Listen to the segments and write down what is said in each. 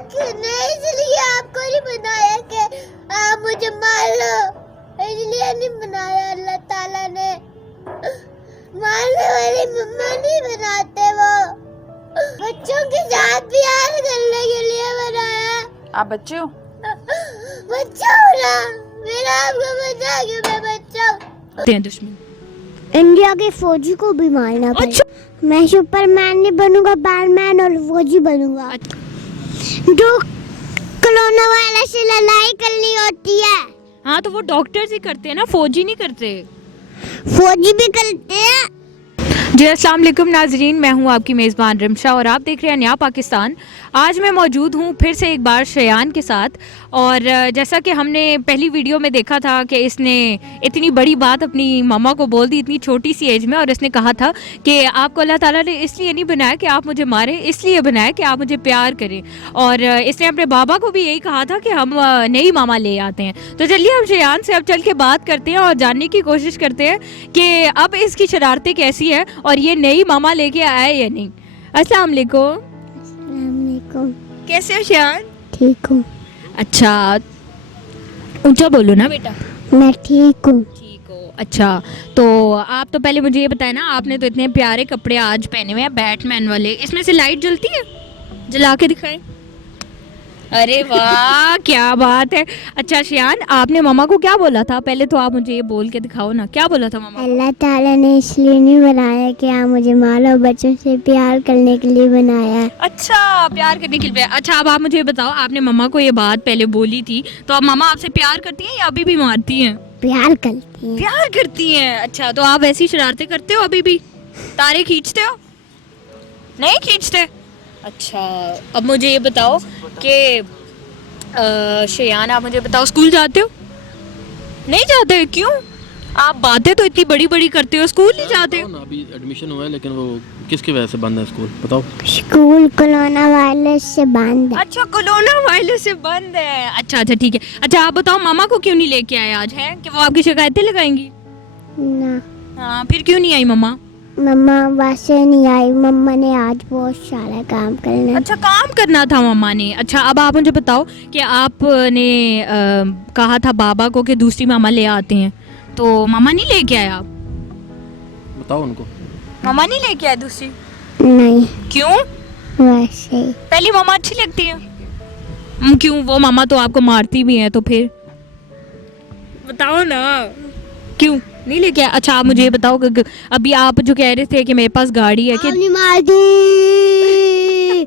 नहीं, इसलिए आपको नहीं बनाया कि आप मुझे मार लो, इसलिए नहीं बनाया। अल्लाह ताला ने मारने वाली मम्मा नहीं बनाते, वो बच्चों के साथ प्यार करने के लिए बनाया। आप बच्चे हो? बच्चा हूँ ना, मेरा आपको पता है कि मैं बच्चा हूँ। दुश्मन इंडिया के फौजी को भी मारना पड़ेगा। मैं सुपरमैन नहीं बनूंगा, बैटमैन और फौजी बनूंगा। जो कोरोना वायरस से लड़ाई करनी होती है, हाँ तो वो डॉक्टर्स ही करते हैं ना, फौजी नहीं करते। फौजी भी करते हैं। जी अस्सलाम वालेकुम नाजरीन, मैं हूँ आपकी मेज़बान रिमशा और आप देख रहे हैं नया पाकिस्तान। आज मैं मौजूद हूँ फिर से एक बार शयान के साथ। और जैसा कि हमने पहली वीडियो में देखा था कि इसने इतनी बड़ी बात अपनी मम्मा को बोल दी इतनी छोटी सी एज में, और इसने कहा था कि आपको अल्लाह ताला ने इसलिए नहीं बनाया कि आप मुझे मारें, इसलिए बनाया कि आप मुझे प्यार करें। और इसने अपने बाबा को भी यही कहा था कि हम नई मामा ले आते हैं। तो चलिए हम शयान से अब चल के बात करते हैं और जानने की कोशिश करते हैं कि अब इसकी शरारतें कैसी है और ये नई मामा लेके आया या नहीं। अस्सलाम वालेकुम। कैसे हो शयान? ठीक हूँ। अच्छा ऊंचा बोलो ना बेटा। मैं ठीक हूँ। ठीक हो? अच्छा तो आप तो पहले मुझे ये बताएं ना, आपने तो इतने प्यारे कपड़े आज पहने हुए हैं बैटमैन वाले, इसमें से लाइट जलती है? जला के दिखाएं। अरे वाह क्या बात है। अच्छा शयान, आपने मम्मा को क्या बोला था? पहले तो आप मुझे ये बोल के दिखाओ ना, क्या बोला था मम्मा? अल्लाह ताला ने इसलिए नहीं बनाया कि आप मुझे मारो, बच्चों से प्यार करने के लिए बनाया। अच्छा प्यार करने के लिए। अच्छा अब आप मुझे बताओ, आपने मम्मा को ये बात पहले बोली थी, तो अब मम्मा आपसे प्यार करती हैं या अभी भी मारती हैं? प्यार करती हैं। प्यार करती हैं। अच्छा तो आप ऐसी शरारतें करते हो अभी भी? तारे खींचते हो? नहीं खींचते? अच्छा अब मुझे ये बताओ कि शयान आप मुझे बताओ, स्कूल जाते हो? नहीं जाते? क्यों? आप बातें तो इतनी बड़ी बड़ी करते हो, स्कूल नहीं जाते? अभी एडमिशन हुआ है, लेकिन वो किसकी वजह से बंद है स्कूल बताओ? स्कूल कोरोना वायरस से बंद है। अच्छा कोरोना वायरस से बंद है। अच्छा अच्छा ठीक है। अच्छा आप बताओ मामा को क्यों नहीं लेके आए आज? है कि वो आपकी शिकायतें लगाएंगी? ना, हाँ फिर क्यों नहीं आई मम्मा? मम्मा वैसे नहीं आई, मम्मा ने आज बहुत सारा काम करना। अच्छा काम करना था मम्मा ने। अच्छा अब आप मुझे बताओ कि आपने कहा था बाबा को कि दूसरी मामा ले आते हैं, तो मामा नहीं लेके आए? आप बताओ उनको। मामा नहीं लेके आए दूसरी? नहीं, क्यों? वैसे ही। पहली मामा अच्छी लगती है? क्यों? वो मामा तो आपको मारती भी है, तो फिर बताओ ना क्यों नहीं लेके आए? अच्छा आप मुझे ये बताओ कि अभी आप जो कह रहे थे कि मेरे पास गाड़ी है कि आपने मार दी।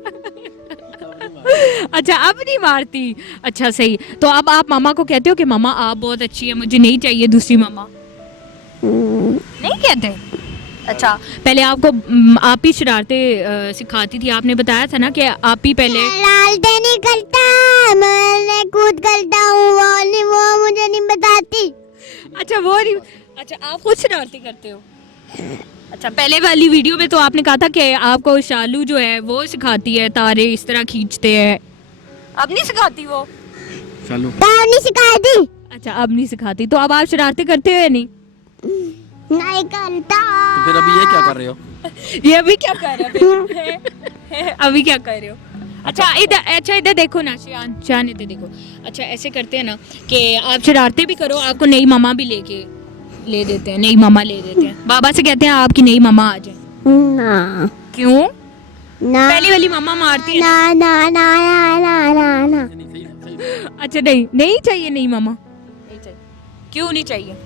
अच्छा अब नहीं मारती। अच्छा सही। तो अब आप मामा को कहते हो कि मामा आप बहुत अच्छी है, मुझे नहीं चाहिए दूसरी मामा? नहीं कहते? अच्छा पहले आपको आप ही शरारतें सिखाती थी, आपने बताया था ना कि आप ही पहले। लालते नहीं करता, मैं कूद करता हूँ, वो मुझे नहीं बताती। अच्छा वो नहीं। अच्छा आप खुद शरारती करते हो? अच्छा पहले वाली वीडियो में तो आपने कहा था कि आपको शालू जो है वो सिखाती है तारे इस तरह खींचते हैं, अब नहीं सिखाती वो? चालू नहीं सिखाती। अच्छा अब नहीं सिखाती, तो अब आप शरारती करते हो या नहीं? नहीं करता। तो फिर अभी ये क्या कर रहे हो? ये अभी क्या कर रहे हो? अभी क्या कर रहे हो? अच्छा इधर देखो ना शान इधर देखो। अच्छा ऐसे करते हैं ना कि आप शरारतें भी करो, आपको नई मामा भी ले देते हैं, नई मामा ले देते हैं। बाबा से कहते हैं आपकी नई मामा आ जाए। ना। क्यों? ना। पहली वाली मामा मारती है ना ना ना ना ना ना ना। अच्छा नहीं चाहिए नई मामा? नहीं चाहिए। क्यों नहीं चाहिए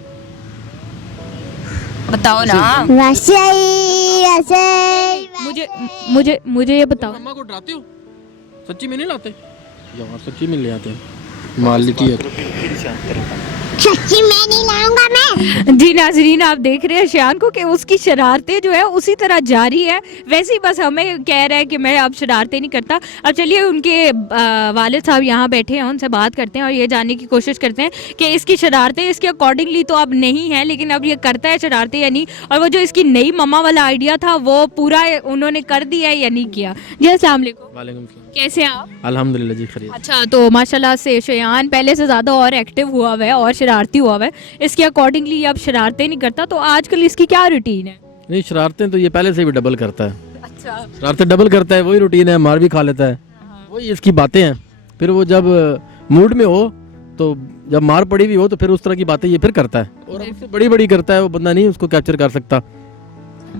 बताओ ना। वैसे ही। मुझे ये बताओ। मम्मा को डराते हो? सच्ची में नहीं लाते यार? सच्ची में ले आते हैं, मार लेती है। सच्ची में नहीं लाऊंगा मैं। जी नाजरीन आप देख रहे हैं शयान को कि उसकी शरारतें जो है उसी तरह जारी है, वैसे ही बस हमें कह रहा है कि मैं अब शरारतें नहीं करता। अब चलिए उनके वालिद साहब यहाँ बैठे हैं, उनसे बात करते हैं और ये जानने की कोशिश करते हैं कि इसकी शरारतें इसके अकॉर्डिंगली तो अब नहीं है, लेकिन अब ये करता है शरारतें या नहीं, और वो जो इसकी नई मम्मा वाला आइडिया था वो पूरा उन्होंने कर दिया या नहीं किया। जी अस्सलाम वालेकुम। वालेकुम सलाम। कैसे हैं आप? अल्हम्दुलिल्लाह जी खैरियत। अच्छा तो माशाल्लाह से शयान पहले से ज़्यादा और एक्टिव हुआ हुआ है और शरारती हुआ हुआ है, इसके अकॉर्डिंगली अब शरारतें नहीं करता। तो आजकल इसकी क्या रूटीन है? नहीं शरारतें तो ये पहले से भी डबल करता है। अच्छा शरारतें डबल करता है, वही रूटीन है, मार भी खा लेता है। वही इसकी बातें हैं। फिर वो जब मूड में हो तो जब मार पड़ी भी हो तो फिर उस तरह की बातें ये फिर करता है, और उससे बड़ी बड़ी करता है, वो बंदा नहीं उसको कैप्चर कर सकता।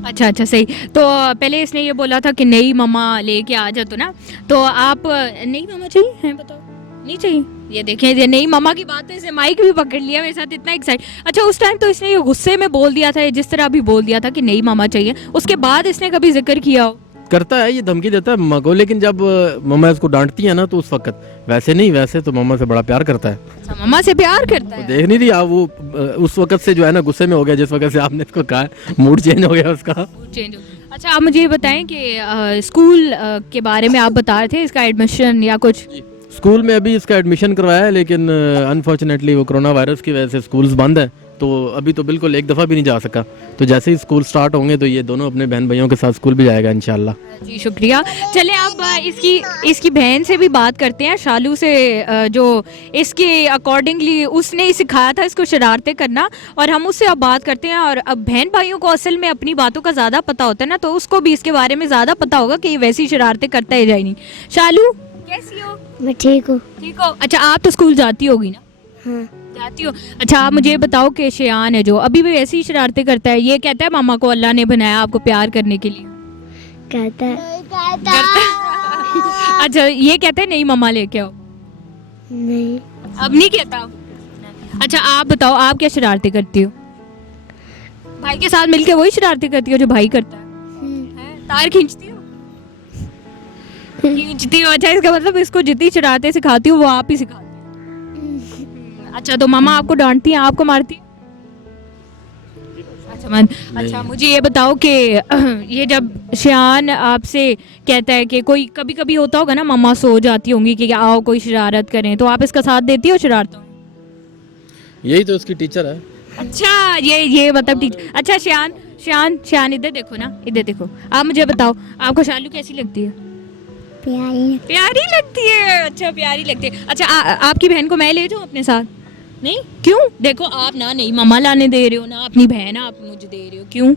अच्छा अच्छा सही। तो पहले इसने ये बोला था कि नई मम्मा लेके आ जा, तो ना तो आप नई मम्मा चाहिए हैं, बताओ नहीं चाहिए? ये देखें, ये नई मम्मा की बात है, इसे माइक भी पकड़ लिया मेरे साथ, इतना एक्साइट। अच्छा उस टाइम तो इसने ये गुस्से में बोल दिया था, जिस तरह अभी बोल दिया था कि नई मम्मा चाहिए, उसके बाद इसने कभी जिक्र किया हो? करता है, ये धमकी देता है मम्मा को, लेकिन जब मम्मा इसको डांटती है ना तो उस वक्त, वैसे नहीं, वैसे तो मम्मा से बड़ा प्यार करता है। अच्छा मम्मा से प्यार करता है। देख नहीं रही आप, वो उस वक्त से जो है ना गुस्से में हो गया, जिस वक्त से आपने इसको कहा, मूड चेंज हो गया उसका। चेंज हो। अच्छा आप मुझे ये बताएं कि स्कूल के बारे में आप बता रहे थे, इसका एडमिशन या कुछ? स्कूल में अभी इसका एडमिशन करवाया है, लेकिन अनफॉर्चुनेटली वो कोरोना वायरस की वजह से स्कूल्स बंद है, तो अभी तो बिल्कुल एक दफ़ा भी नहीं जा सका। तो जैसे ही स्कूल स्टार्ट होंगे तो ये दोनों अपने बहन भाइयों के साथ स्कूल भी जाएगा इंशाल्लाह। जी शुक्रिया। चले अब इसकी बहन से भी बात करते हैं, शालू से, जो इसके अकॉर्डिंगली उसने ही सिखाया था इसको शरारतें करना, और हम उससे अब बात करते हैं। और अब बहन भाइयों को असल में अपनी बातों का ज़्यादा पता होता है ना, तो उसको भी इसके बारे में ज़्यादा पता होगा कि ये वैसी शरारतें करता है या नहीं। शालू कैसी हो? मैं ठीक हूँ। ठीक हो? अच्छा आप तो स्कूल जाती होगी ना? हाँ। जाती हो। अच्छा आप मुझे बताओ कि शेयान है जो अभी भी ऐसी ही शरारतें करता है, ये कहता है मामा को अल्लाह ने बनाया आपको प्यार करने के लिए? कहता है। अच्छा ये कहते हैं नहीं मम्मा लेके आओ? नहीं। अब नहीं कहता? अच्छा आप बताओ आप क्या शरारतें करती हो? भाई के साथ मिलके वही शरारतें करती हो जो भाई करता है? तार खींचती हो? खींचती हो। अच्छा इसका मतलब इसको जितनी शरारतें सिखाती हो वो आप ही सिखाती हो? अच्छा तो मामा आपको डांटती हैं, आपको मारती हैं? अच्छा मुझे ये बताओ कि ये जब शेयान आपसे कहता है कि कोई कभी कभी होता होगा ना, मम्मा सो जाती होंगी कि आओ कोई शरारत करें, तो आप इसका साथ देती हो शरारतों में? यही तो उसकी टीचर है। अच्छा ये मतलब टीचर। अच्छा शेयान इधर देखो ना, इधर देखो। आप मुझे बताओ आपको शालू कैसी लगती है? प्यारी लगती है। अच्छा प्यारी लगती है। अच्छा आपकी बहन को मैं ले जाऊँ अपने साथ? नहीं क्यों? देखो आप ना नहीं मम्मा लाने दे रहे हो ना अपनी बहन आप मुझे दे रहे हो, क्यों?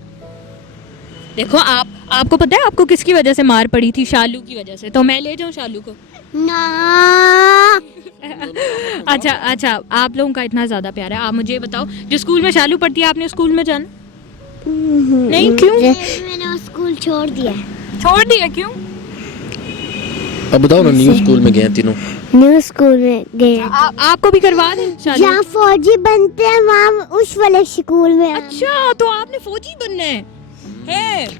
देखो आपको पता है आपको किसकी वजह से मार पड़ी थी? शालू की वजह से। तो मैं ले जाऊँ शालू को? ना। अच्छा आप लोगों का इतना ज्यादा प्यार है। आप मुझे बताओ जो स्कूल में शालू पढ़ती है आपने स्कूल में जाना? नहीं क्यों? मैंने स्कूल छोड़ दिया। छोड़ दिया क्यों? अब बताओ ना, न्यू स्कूल में गए तीनों। न्यू स्कूल में गए। आपको भी करवा दें शालू? जहाँ फौजी बनते हैं वहाँ उस वाले स्कूल में। अच्छा तो आपने फौजी बनना है?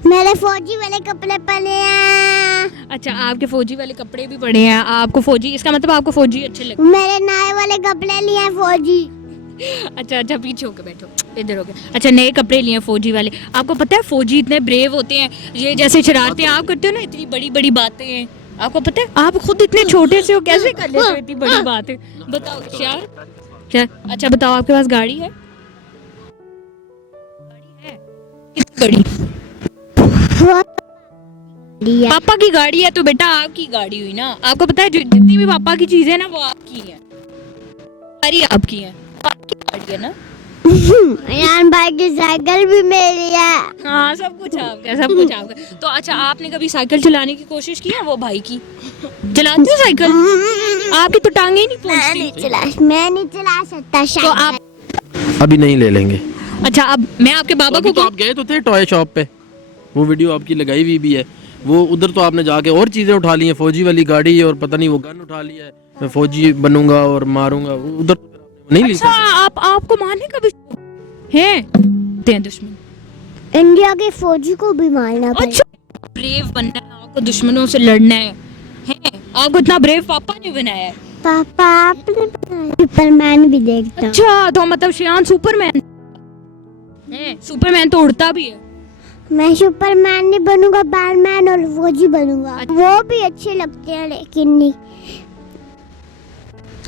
मेरे फौजी वाले कपड़े पहने हैं। अच्छा आपके फौजी वाले कपड़े भी पड़े हैं आपको? फौजी इसका मतलब आपको फौजी अच्छे लगते हैं? मेरे नए वाले कपड़े लिए हैं फौजी। अच्छा पीछे होकर बैठो, इधर हो गए। अच्छा नए कपड़े लिए फौजी वाले। आपको पता है फौजी इतने ब्रेव होते हैं, ये जैसे शरारतें आप करते हो ना, इतनी बड़ी बड़ी बातें हैं, आपको पता है? आप खुद इतने छोटे से हो, कैसे कर लेते हो इतनी बड़ी बातें? बताओ क्या? अच्छा बताओ आपके पास गाड़ी है? कितनी बड़ी? पापा की गाड़ी है तो बेटा आपकी गाड़ी हुई ना। आपको पता है जितनी भी पापा की चीजें ना वो आपकी हैं, सारी आपकी हैं, आपकी गाड़ी है ना। यार भाई की साइकिल भी मेरी है। हाँ सब कुछ आपका। तो अच्छा आपने कभी साइकिल चलाने की कोशिश की है? वो भाई की चलाते हो साइकिल? आपकी तो टांगे ही नहीं पहुंचती। मैं नहीं चला सकता। तो आप अभी नहीं ले लेंगे। अच्छा अब मैं आपके बाबा को तो आप गए तो थे टॉय शॉप पे, वो वीडियो आपकी लगाई हुई भी है, वो उधर तो आपने जाके और चीजें उठा ली हैं, फौजी वाली गाड़ी और पता नहीं वो गन उठा लिया है, मैं फौजी बनूंगा और मारूंगा, उधर नहीं ली। अच्छा आपको मारने का भी है दुश्मन? इंडिया के फौजी को भी मारना पड़ेगा। अच्छा ब्रेव बनना है आपको, दुश्मनों से लड़ना है आपको, इतना ब्रेव पापा ने बनाया है? पापा आपने सुपरमैन भी देखता। अच्छा तो मतलब शेयान सुपरमैन है? सुपरमैन तो उड़ता भी है। मैं सुपरमैन नहीं बनूंगा, बैटमैन और फौजी बनूंगा। वो भी अच्छे लगते हैं लेकिन नहीं।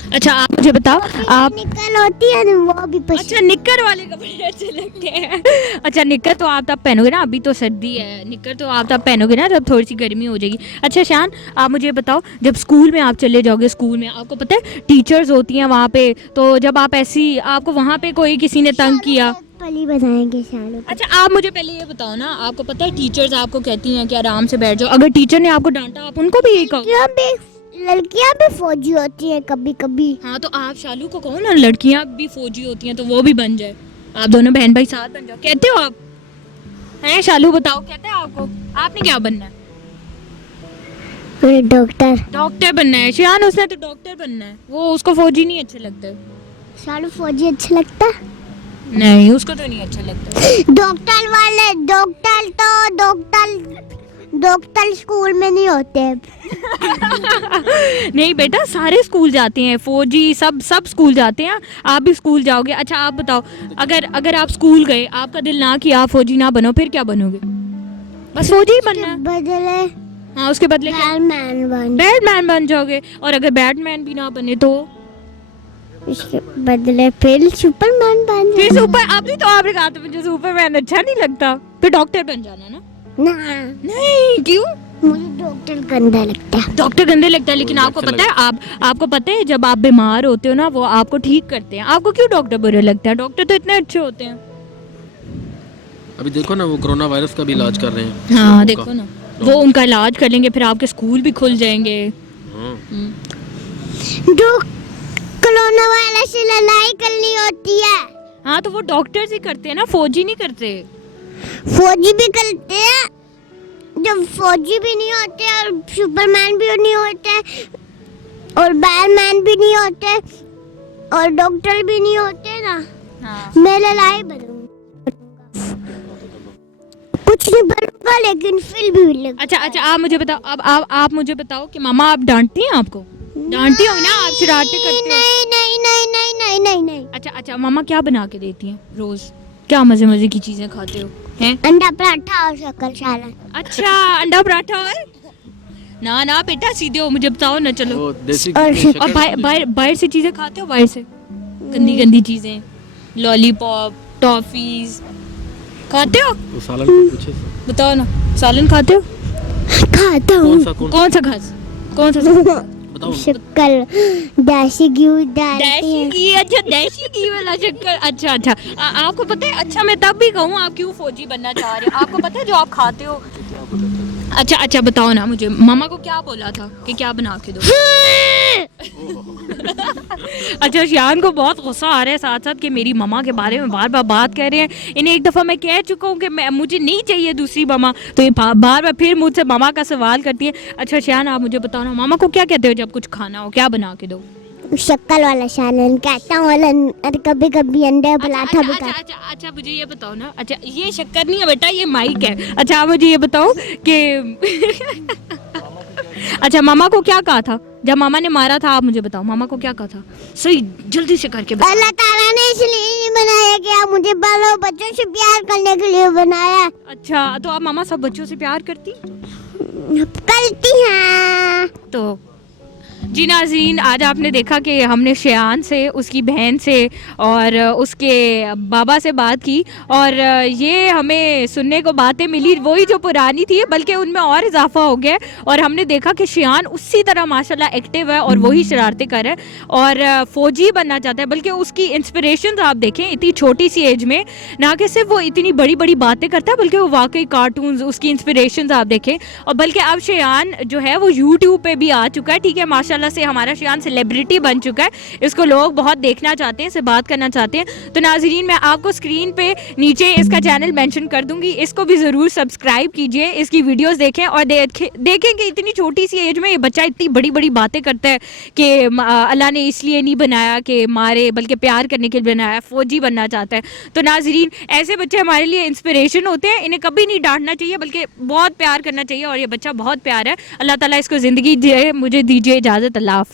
अच्छा आप मुझे बताओ आप निक्कर होती है ना वो भी पसंद। अच्छा निक्कर वाले कपड़े अच्छे लगते हैं। अच्छा निक्कर तो आप तब पहनोगे ना, अभी तो सर्दी है, निक्कर तो आप तब पहनोगे ना जब थोड़ी सी गर्मी हो जाएगी। अच्छा शान आप मुझे बताओ जब स्कूल में आप चले जाओगे, स्कूल में आपको पता है टीचर्स होती हैं वहाँ पे, तो जब आप ऐसी आपको वहाँ पे कोई किसी ने तंग किया? पली बनाएंगे शालू। अच्छा आप मुझे पहले ये बताओ ना, आपको पता है टीचर्स आपको कहती हैं कि आराम से बैठ जाओ, अगर टीचर ने आपको डांटा आप उनको भी यही कहो? लड़कियां भी फौजी होती हैं कभी कभी। हाँ तो आप शालू को कहो ना लड़कियां भी फौजी होती हैं तो वो भी बन जाए, आप दोनों बहन भाई साथ बन जाओ। कहते हो आप हैं शालू? बताओ कहते हैं आपको, आपने क्या बनना है? डॉक्टर। डॉक्टर बनना है शियान, उसने तो डॉक्टर बनना है, वो उसको फौजी नहीं अच्छे लगते। शालू फौजी अच्छा लगता है? नहीं उसको तो नहीं अच्छा लगता। डॉक्टर वाले डॉक्टर स्कूल में नहीं होते। नहीं बेटा सारे स्कूल जाते हैं, फौजी सब स्कूल जाते हैं, आप भी स्कूल जाओगे। अच्छा आप बताओ, अगर आप स्कूल गए, आपका दिल ना कि आप फौजी ना बनो, फिर क्या बनोगे? बस फौजी ही बनना है। बदले हाँ उसके बदले क्या? बैटमैन बन जाओगे। और अगर बैटमैन भी ना बने तो इसके बदले फिर सुपरमैन बन फिर सुपर। अभी तो आपने कहा था मुझे सुपरमैन अच्छा नहीं लगता, फिर डॉक्टर बन जाना ना। नहीं क्यों? मुझे डॉक्टर गंदा लगता है। डॉक्टर गंदे लगता है, लेकिन आपको पता है, आपको पता है जब आप बीमार होते हो ना वो आपको ठीक करते हैं। आपको क्यों डॉक्टर बुरे लगते हैं? डॉक्टर तो इतने अच्छे होते हैं। अभी देखो ना वो कोरोना वायरस का भी इलाज कर रहे हैं। हाँ देखो ना, वो उनका इलाज कर लेंगे, फिर आपके स्कूल भी खुल जाएंगे। जो कोरोना वायरस से लड़ाई करनी होती है। हाँ तो वो डॉक्टर्स ही करते हैं ना, फौजी नहीं करते। फौजी भी करते हैं, जब फौजी भी नहीं होते और सुपरमैन भी नहीं होते और बैटमैन भी नहीं होते और डॉक्टर भी नहीं होते ना। हाँ। मैं लड़ाई बनूंगा, कुछ नहीं बनूंगा लेकिन फिर भी लग। अच्छा आप मुझे बताओ, अब आप मुझे बताओ कि मामा आप डांटती हैं? आपको डांटती हो ना, आप शरारतें करते हो? नहीं। अच्छा मामा क्या बना के देती हैं रोज? क्या मजे की चीजें खाते हो? हैं? अंडा पराठा और शक्कर सालन। अच्छा अंडा पराठा और ना बेटा सीधे हो, मुझे बताओ ना। चलो वो देसी और बाहर से चीजें खाते हो? बाहर से गंदी चीजें, लॉलीपॉप, टॉफीज खाते हो? वो सालन को पूछे बताओ ना, सालन खाते हो? खाता हूँ। कौन सा घास? बताओ। शक्कर, देसी घी डालते हैं। घी। अच्छा देसी घी वाला शक्कर। अच्छा आपको पता है, अच्छा मैं तब भी कहूँ आप क्यों फौजी बनना चाह रहे हो? आपको पता है जो आप खाते हो? अच्छा बताओ ना मुझे, मामा को क्या बोला था कि क्या बना के दो? अच्छा शियान को बहुत गुस्सा आ रहा है साथ साथ कि मेरी मम्मा के बारे में बार बात कर रहे हैं। इन्हें एक दफ़ा मैं कह चुका हूँ कि मुझे नहीं चाहिए दूसरी मम्मा, तो ये बार फिर मुझसे मम्मा का सवाल करती है। अच्छा शियान आप मुझे बताओ ना, मामा को क्या कहते हो जब कुछ खाना हो, क्या बना के दो? शक्कर वाला सालन कहता हूँ और कभी कभी अंडा पराठा भी खाता। अच्छा मुझे ये बताओ ना, अच्छा ये शक्कर नहीं है बेटा, ये माइक है। अच्छा आप मुझे ये बताओ कि अच्छा मामा को क्या कहा था जब मामा ने मारा था? आप मुझे बताओ मामा को क्या कहा था, सही जल्दी से करके बताओ। अल्लाह ताला ने इसलिए नहीं बनाया कि आप मुझे बालों बच्चों से प्यार करने के लिए बनाया। अच्छा तो आप मामा सब बच्चों से प्यार करती हैं? तो जी नाज़रीन, आज आपने देखा कि हमने शियान से, उसकी बहन से और उसके बाबा से बात की और ये हमें सुनने को बातें मिली वही जो पुरानी थी, बल्कि उनमें और इजाफा हो गया और हमने देखा कि शियान उसी तरह माशाल्लाह एक्टिव है और वही शरारतें कर रहा है और फ़ौजी बनना चाहता है। बल्कि उसकी इंस्पिरेशन आप देखें, इतनी छोटी सी एज में ना कि सिर्फ वो इतनी बड़ी बातें करता है, बल्कि वो वाकई कार्टून्स, उसकी इंस्पिरेशन आप देखें। और बल्कि अब शियान जो है वो यूट्यूब पर भी आ चुका है। ठीक है, माशाल्लाह से हमारा शियान सेलिब्रिटी बन चुका है, इसको लोग बहुत देखना चाहते हैं, इससे बात करना चाहते हैं। तो नाज़रीन मैं आपको स्क्रीन पे नीचे इसका चैनल मेंशन कर दूंगी, इसको भी ज़रूर सब्सक्राइब कीजिए, इसकी वीडियोस देखें और देखें कि इतनी छोटी सी एज में ये बच्चा इतनी बड़ी बातें करता है कि अल्लाह ने इसलिए नहीं बनाया कि मारे, बल्कि प्यार करने के लिए बनाया, फ़ौजी बनना चाहता है। तो नाज़रीन ऐसे बच्चे हमारे लिए इंस्पिरेशन होते हैं, इन्हें कभी नहीं डांटना चाहिए बल्कि बहुत प्यार करना चाहिए और ये बच्चा बहुत प्यार है। अल्लाह ताला इसको ज़िंदगी दे, मुझे दीजिए इजाज़त। अल्लाह हाफ़िज़।